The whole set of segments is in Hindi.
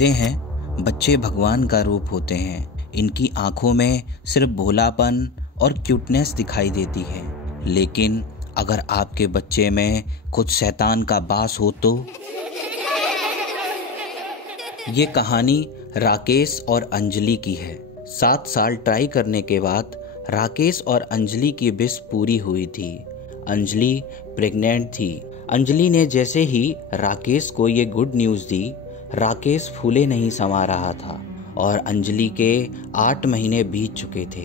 कहते हैं बच्चे भगवान का रूप होते हैं। इनकी आंखों में सिर्फ भोलापन और क्यूटनेस दिखाई देती है, लेकिन अगर आपके बच्चे में खुद शैतान का वास हो तो। ये कहानी राकेश और अंजलि की है। 7 साल ट्राई करने के बाद राकेश और अंजलि की विश पूरी हुई थी। अंजलि प्रेग्नेंट थी। अंजलि ने जैसे ही राकेश को ये गुड न्यूज़ दी, राकेश फूले नहीं समा रहा था और अंजलि के 8 महीने बीत चुके थे।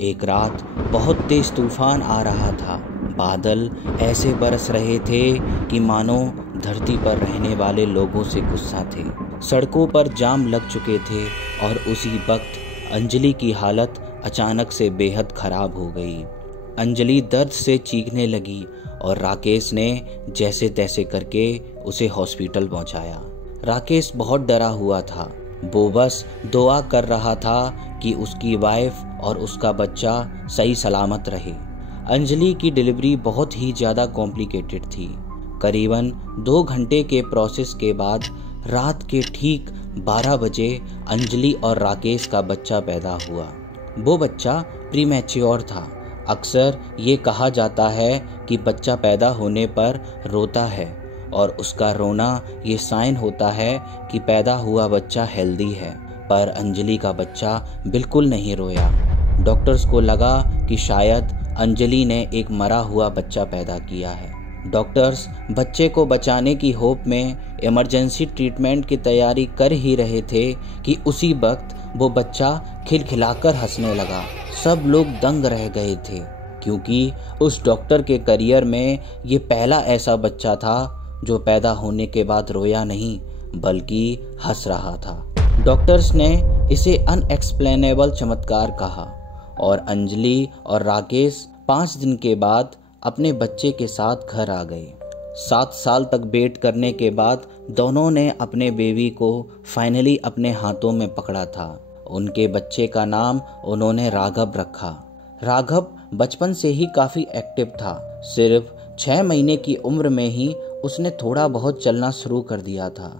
एक रात बहुत तेज तूफान आ रहा था। बादल ऐसे बरस रहे थे कि मानो धरती पर रहने वाले लोगों से गुस्सा थे। सड़कों पर जाम लग चुके थे और उसी वक्त अंजलि की हालत अचानक से बेहद खराब हो गई। अंजलि दर्द से चीखने लगी और राकेश ने जैसे तैसे करके उसे हॉस्पिटल पहुंचाया। राकेश बहुत डरा हुआ था। वो बस दुआ कर रहा था कि उसकी वाइफ और उसका बच्चा सही सलामत रहे। अंजलि की डिलीवरी बहुत ही ज़्यादा कॉम्प्लिकेटेड थी। करीबन 2 घंटे के प्रोसेस के बाद रात के ठीक 12 बजे अंजलि और राकेश का बच्चा पैदा हुआ। वो बच्चा प्रीमैच्योर था। अक्सर ये कहा जाता है कि बच्चा पैदा होने पर रोता है और उसका रोना ये साइन होता है कि पैदा हुआ बच्चा हेल्दी है, पर अंजलि का बच्चा बिल्कुल नहीं रोया। डॉक्टर्स को लगा कि शायद अंजलि ने एक मरा हुआ बच्चा पैदा किया है। डॉक्टर्स बच्चे को बचाने की होप में इमरजेंसी ट्रीटमेंट की तैयारी कर ही रहे थे कि उसी वक्त वो बच्चा खिलखिलाकर हंसने लगा। सब लोग दंग रह गए थे, क्योंकि उस डॉक्टर के करियर में ये पहला ऐसा बच्चा था जो पैदा होने के बाद रोया नहीं बल्कि हंस रहा था। डॉक्टर्स ने इसे अनएक्सप्लेनेबल चमत्कार कहा और अंजलि और राकेश 5 दिन के बाद अपने बच्चे के साथ घर आ गए। 7 साल तक वेट करने के बाद दोनों ने अपने बेबी को फाइनली अपने हाथों में पकड़ा था। उनके बच्चे का नाम उन्होंने राघव रखा। राघव बचपन से ही काफ़ी एक्टिव था। सिर्फ 6 महीने की उम्र में ही उसने थोड़ा बहुत चलना शुरू कर दिया था।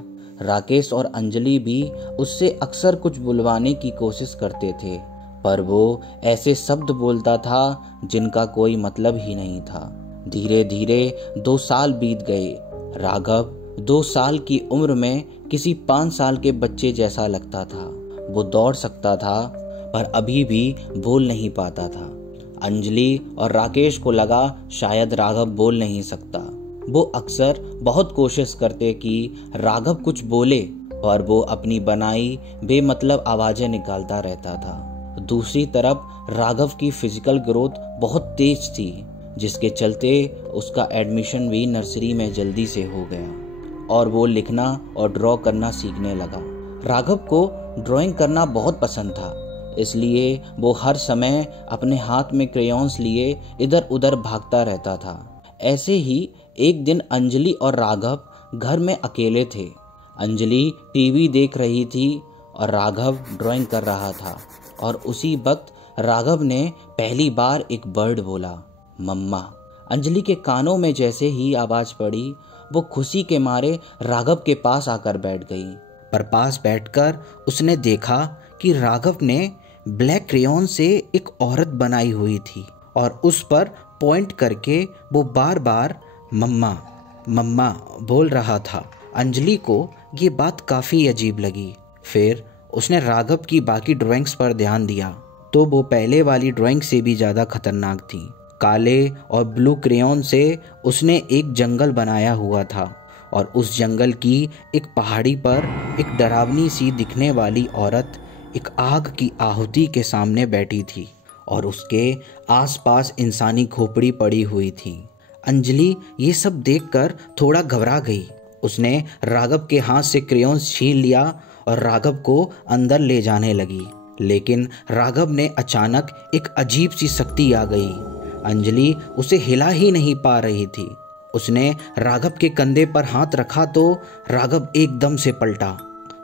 राकेश और अंजलि भी उससे अक्सर कुछ बुलवाने की कोशिश करते थे, पर वो ऐसे शब्द बोलता था जिनका कोई मतलब ही नहीं था। धीरे धीरे 2 साल बीत गए। राघव 2 साल की उम्र में किसी 5 साल के बच्चे जैसा लगता था। वो दौड़ सकता था, पर अभी भी बोल नहीं पाता था। अंजलि और राकेश को लगा शायद राघव बोल नहीं सकता। वो अक्सर बहुत कोशिश करते कि राघव कुछ बोले, और वो अपनी बनाई बेमतलब आवाज़ें निकालता रहता था। दूसरी तरफ राघव की फिजिकल ग्रोथ बहुत तेज थी, जिसके चलते उसका एडमिशन भी नर्सरी में जल्दी से हो गया और वो लिखना और ड्रॉ करना सीखने लगा। राघव को ड्राइंग करना बहुत पसंद था, इसलिए वो हर समय अपने हाथ में क्रेयॉन्स लिए इधर उधर भागता रहता था। ऐसे ही एक दिन अंजलि और राघव घर में अकेले थे। अंजलि टीवी देख रही थी और राघव ड्राइंग कर रहा था, और उसी वक्त राघव ने पहली बार एक वर्ड बोला, मम्मा। अंजलि के कानों में जैसे ही आवाज़ पड़ी, वो खुशी के मारे राघव के पास आकर बैठ गई। पर पास बैठकर उसने देखा कि राघव ने ब्लैक क्रेयॉन से एक औरत बनाई हुई थी और उस पर पॉइंट करके वो बार बार मम्मा मम्मा बोल रहा था। अंजलि को ये बात काफ़ी अजीब लगी। फिर उसने राघव की बाकी ड्राइंग्स पर ध्यान दिया तो वो पहले वाली ड्राइंग से भी ज़्यादा खतरनाक थी। काले और ब्लू क्रेयॉन से उसने एक जंगल बनाया हुआ था और उस जंगल की एक पहाड़ी पर एक डरावनी सी दिखने वाली औरत एक आग की आहुति के सामने बैठी थी और उसके आसपास इंसानी खोपड़ी पड़ी हुई थी। अंजलि ये सब देखकर थोड़ा घबरा गई। उसने राघव के हाथ से क्रेयॉन्स छीन लिया और राघव को अंदर ले जाने लगी, लेकिन राघव ने अचानक एक अजीब सी शक्ति आ गई। अंजलि उसे हिला ही नहीं पा रही थी। उसने राघव के कंधे पर हाथ रखा तो राघव एकदम से पलटा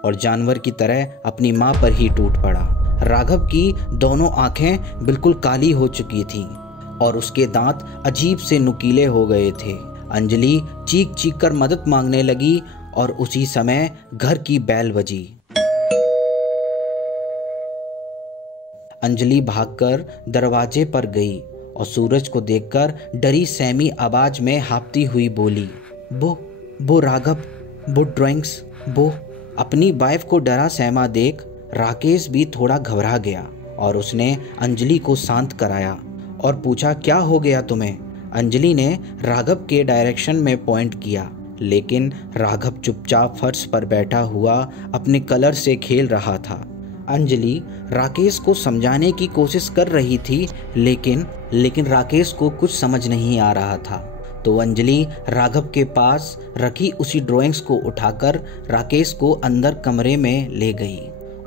और जानवर की तरह अपनी मां पर ही टूट पड़ा। राघव की दोनों आंखें बिल्कुल काली हो चुकी थीं और उसके दांत अजीब से नुकीले हो गए थे। अंजलि चीख चीख कर मदद मांगने लगी और उसी समय घर की बेल बजी। अंजलि भागकर दरवाजे पर गई और सूरज को देखकर डरी सहमी आवाज में हाँफती हुई बोली, वो राघव, वो ड्राइंग्स, वो। अपनी वाइफ को डरा सहमा देख राकेश भी थोड़ा घबरा गया और उसने अंजलि को शांत कराया और पूछा, क्या हो गया तुम्हें? अंजलि ने राघव के डायरेक्शन में पॉइंट किया, लेकिन राघव चुपचाप फर्श पर बैठा हुआ अपने कलर से खेल रहा था। अंजलि राकेश को समझाने की कोशिश कर रही थी, लेकिन राकेश को कुछ समझ नहीं आ रहा था। तो अंजलि राघव के पास रखी उसी ड्राइंग्स को उठाकर राकेश को अंदर कमरे में ले गई।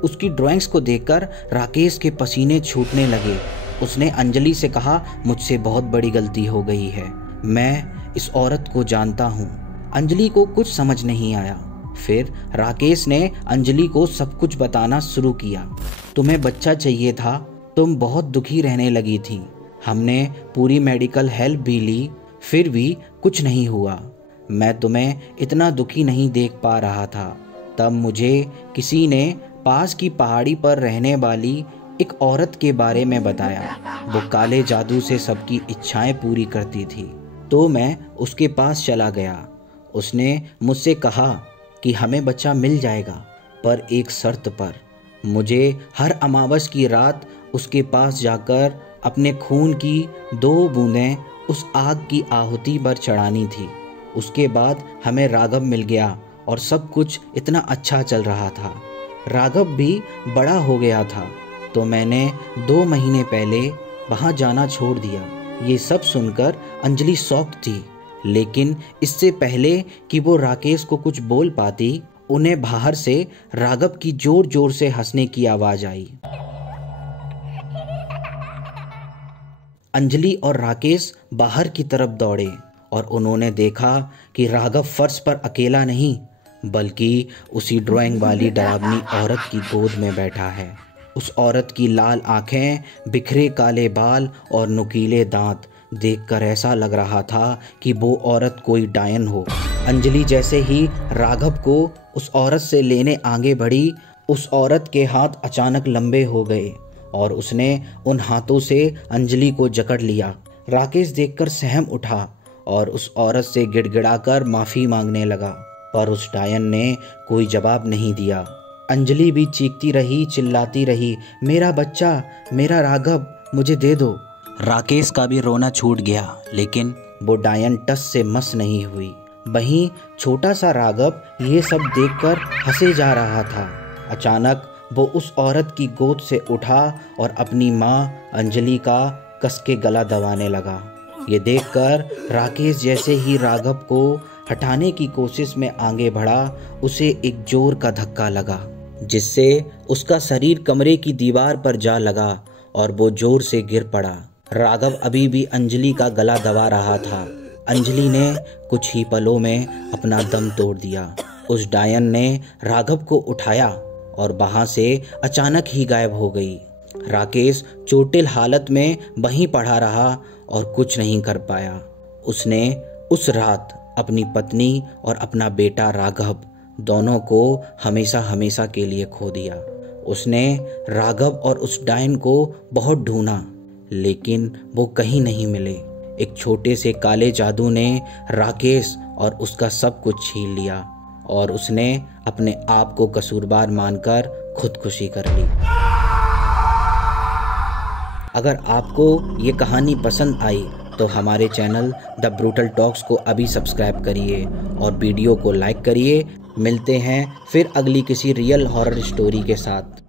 उसकी ड्राइंग्स को देखकर राकेश के पसीने छूटने लगे। उसने अंजलि से कहा, मुझसे बहुत बड़ी गलती हो गई है, मैं इस औरत को जानता हूँ। अंजलि को कुछ समझ नहीं आया। फिर राकेश ने अंजलि को सब कुछ बताना शुरू किया। तुम्हें बच्चा चाहिए था, तुम बहुत दुखी रहने लगी थी, हमने पूरी मेडिकल हेल्प भी ली, फिर भी कुछ नहीं हुआ। मैं तुम्हें इतना दुखी नहीं देख पा रहा था। तब मुझे किसी ने पास की पहाड़ी पर रहने वाली एक औरत के बारे में बताया। वो काले जादू से सबकी इच्छाएं पूरी करती थी। तो मैं उसके पास चला गया। उसने मुझसे कहा कि हमें बच्चा मिल जाएगा, पर एक शर्त पर। मुझे हर अमावस की रात उसके पास जाकर अपने खून की 2 बूंदें उस आग की आहुति पर चढ़ानी थी। उसके बाद हमें राघव मिल गया और सब कुछ इतना अच्छा चल रहा था। राघव भी बड़ा हो गया था, तो मैंने 2 महीने पहले वहाँ जाना छोड़ दिया। ये सब सुनकर अंजलि शॉक्ड थी, लेकिन इससे पहले कि वो राकेश को कुछ बोल पाती, उन्हें बाहर से राघव की जोर जोर से हंसने की आवाज आई। अंजलि और राकेश बाहर की तरफ दौड़े और उन्होंने देखा कि राघव फर्श पर अकेला नहीं, बल्कि उसी ड्राइंग वाली डरावनी औरत की गोद में बैठा है। उस औरत की लाल आंखें, बिखरे काले बाल और नुकीले दांत देखकर ऐसा लग रहा था कि वो औरत कोई डायन हो। अंजलि जैसे ही राघव को उस औरत से लेने आगे बढ़ी, उस औरत के हाथ अचानक लंबे हो गए और उसने उन हाथों से अंजलि को जकड़ लिया। राकेश देखकर सहम उठा और उस औरत से गिड़गिड़ाकर माफ़ी मांगने लगा, पर उस डायन ने कोई जवाब नहीं दिया। अंजलि भी चीखती रही, चिल्लाती रही, मेरा बच्चा, मेरा राघव, मुझे दे दो। राकेश का भी रोना छूट गया, लेकिन वो डायन टस से मस नहीं हुई। वहीं छोटा सा राघव ये सब देखकर हंसे जा रहा था। अचानक वो उस औरत की गोद से उठा और अपनी माँ अंजलि का कस के गला दबाने लगा। ये देखकर राकेश जैसे ही राघव को हटाने की कोशिश में आगे बढ़ा, उसे एक जोर का धक्का लगा, जिससे उसका शरीर कमरे की दीवार पर जा लगा और वो जोर से गिर पड़ा। राघव अभी भी अंजलि का गला दबा रहा था। अंजलि ने कुछ ही पलों में अपना दम तोड़ दिया। उस डायन ने राघव को उठाया और वहां से अचानक ही गायब हो गई। राकेश चोटिल हालत में वहीं पड़ा रहा और कुछ नहीं कर पाया। उसने उस रात अपनी पत्नी और अपना बेटा राघव दोनों को हमेशा हमेशा के लिए खो दिया। उसने राघव और उस डायन को बहुत ढूंढा, लेकिन वो कहीं नहीं मिले। एक छोटे से काले जादू ने राकेश और उसका सब कुछ छीन लिया और उसने अपने आप को कसूरवार मानकर खुदकुशी कर ली। अगर आपको ये कहानी पसंद आई तो हमारे चैनल द ब्रूटल टॉक्स को अभी सब्सक्राइब करिए और वीडियो को लाइक करिए। मिलते हैं फिर अगली किसी रियल हॉरर स्टोरी के साथ।